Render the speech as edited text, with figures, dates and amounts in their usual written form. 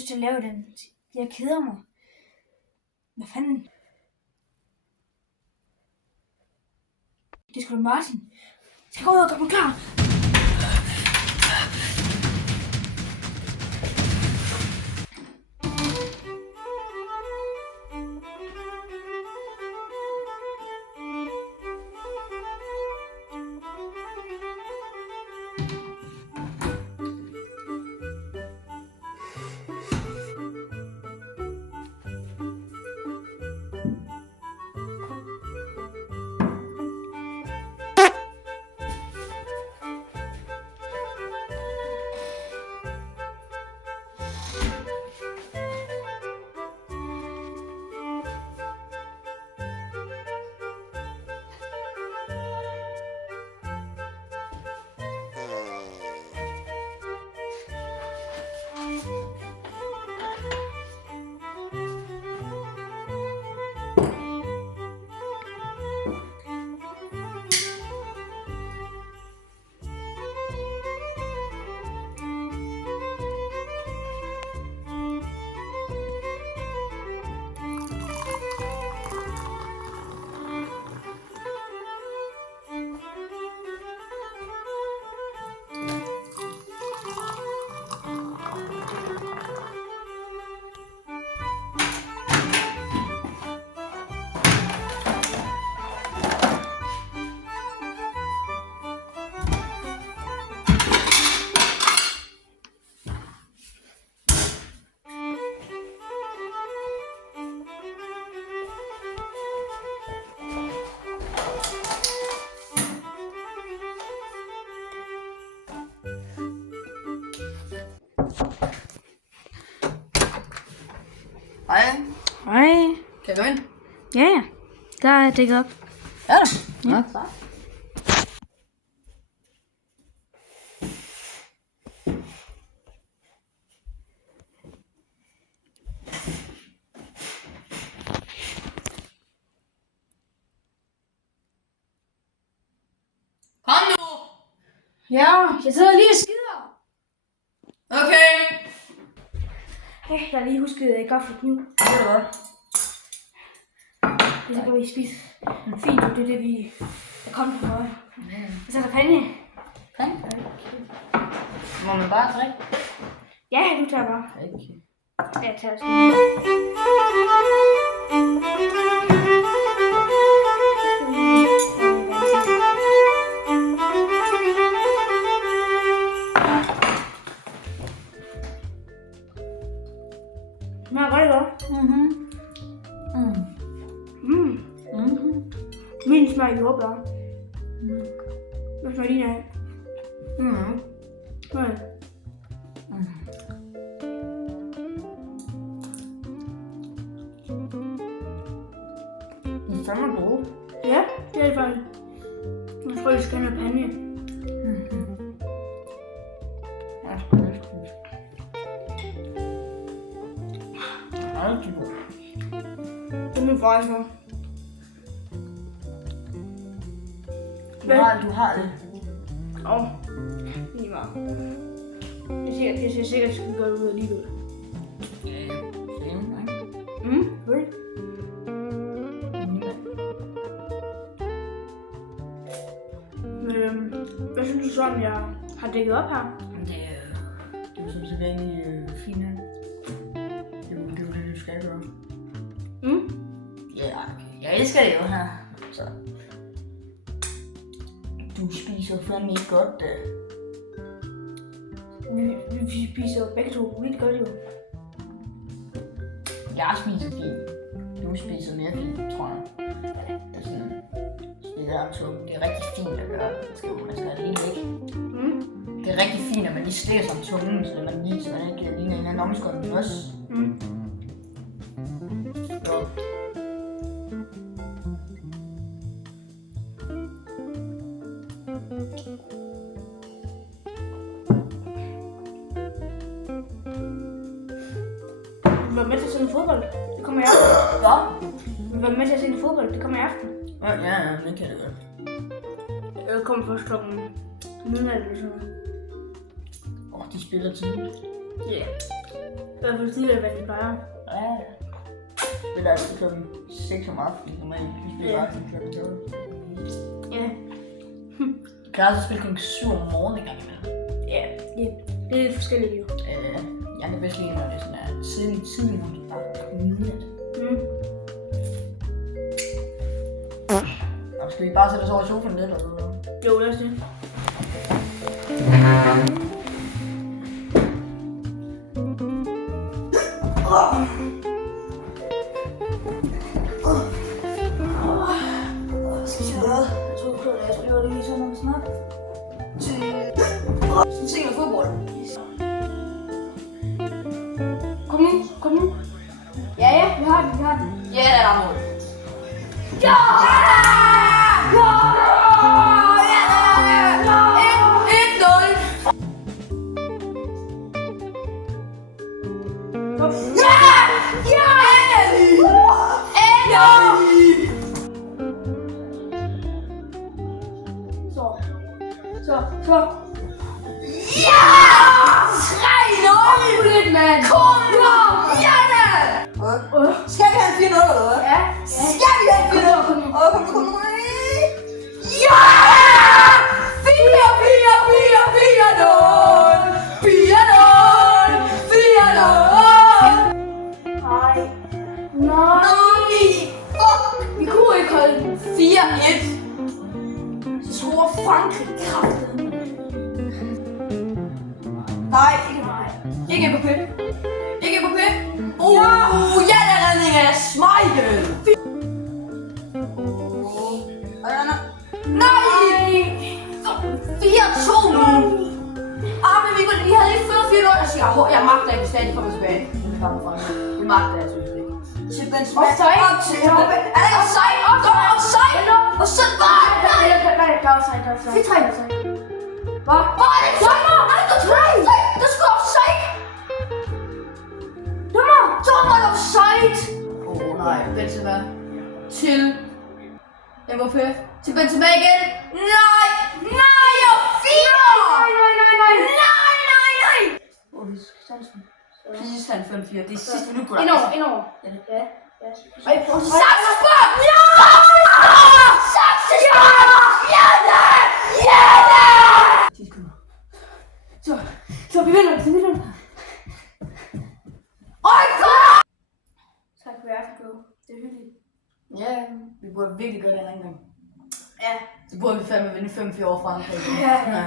lyst til at lave den. Jeg keder mig. Hvad fanden? Det er sgu da Martin. Jeg skal gå ud og gøre mig klar. Hej. Hej. Kan jeg gå ind? Ja. Der er dækket op. Er der? Ja. Kom nu! Ja, jeg sidder lige og skider. Okay. Hey, jeg har lige husket gaffelkniv. Det er godt. Det skal vi spise. Fint, det er det, vi er kommet for. Og så er der pande. Pande? Må man bare drikke? Ja, du tager bare. Okay. Jeg tager sådan. Nå, godt det godt. Min smager jordbær. Hvad smager din af? Nej. De er fandme gode. Ja, det er det faktisk. Jeg tror, jeg skal have noget pande. Ja, det er sgu lidt. Rigtig god. Det er min far, så. Du har det. Lige meget. Jeg siger sikkert, at jeg skal gøre det ud alligevel. Ja, same, ikke? Vel? Men hvad synes du så, om jeg har dækket op her? Det er jo som sædvanligt fint her. Det er jo det, du skal gøre. Ja, jeg elsker det jo her. Så. Du spiser fandme ikke godt. Vi spiser begge to vildt godt jo. Jeg spiser fint. Du spiser mere fint, tror jeg. Det er sådan, spiser op tunge. Det er rigtig fint at gøre. Man skal have det lige væk. Det er rigtig fint, at man lige stikker sig om tungen, så man lige, så man ikke ligner en eller anden omskåret også. Jo. Vi var med til at se en fodbold. Det kommer i aften. Hvad? Vi var med til at se en fodbold. Det kommer i aften. Ja, det kan det godt. Jeg kommer først klokken midnat eller sådan noget. De spiller tidligt. Ja. Hvad vil sige, hvad de plejer? Ja. Det er altså klokken 6 om aftenen, normalt. Vi spiller bare til klokken 12. Ja. Du kan altså spille klokken 7 om morgenen en gang imellem. Ja, det er lidt forskelligt jo. Jeg er bedst lige, når det er sådan her tidlig morgen, bare midnat. Og skal vi bare sætte os over i sofaen lidt, eller hvad? Jo, lad os det. Jeg tror lige sådan noget snart. Så tænker fodbold. Kom nu. Ja, vi har den. Ja, der er mål. Ja! Ja! Så. Ja! 3-0! Lidt, mand! Kom nu! Ja da! Skal vi have en 4-0 eller hvad? Ja. Skal vi have en 4-0? Kom nu. Kom nu. Ja! 4-0! Nej! Fuck! Vi kunne ikke holde den. 4-1! Så tror Frankrig kraften. Nej, ikke Mbappé. Ikke Mbappé. Ja, der er redning af Schmeichel. Nej! 4-2 nu. Men vi havde lige fået 4-0. Jeg magter ikke stadig komme tilbage. Det magter jeg synes ikke. Til Benzema. Offside. Er det offside? Offside? Offside? Der er offside. Det er 3 offside. Hvad? Hvor er det dommer? Er det offside? Der skulle offside! Dommer offside! Nej, Benzema. Til Mbappé. Til Benzema igen. Nej! Og 4! Nej! Please, han 5-4. Det er sidste minut, gutter. Indover. Ja. Saksespark! Ja! Saksespark! Ja da! Så vi vinder. Øj, kom! Tak for jer, det er hyggeligt. Ja, vi burde virkelig gøre det en anden gang. Ja. Så burde vi fandme vinde 5-4 år fra Frankrig. Ja.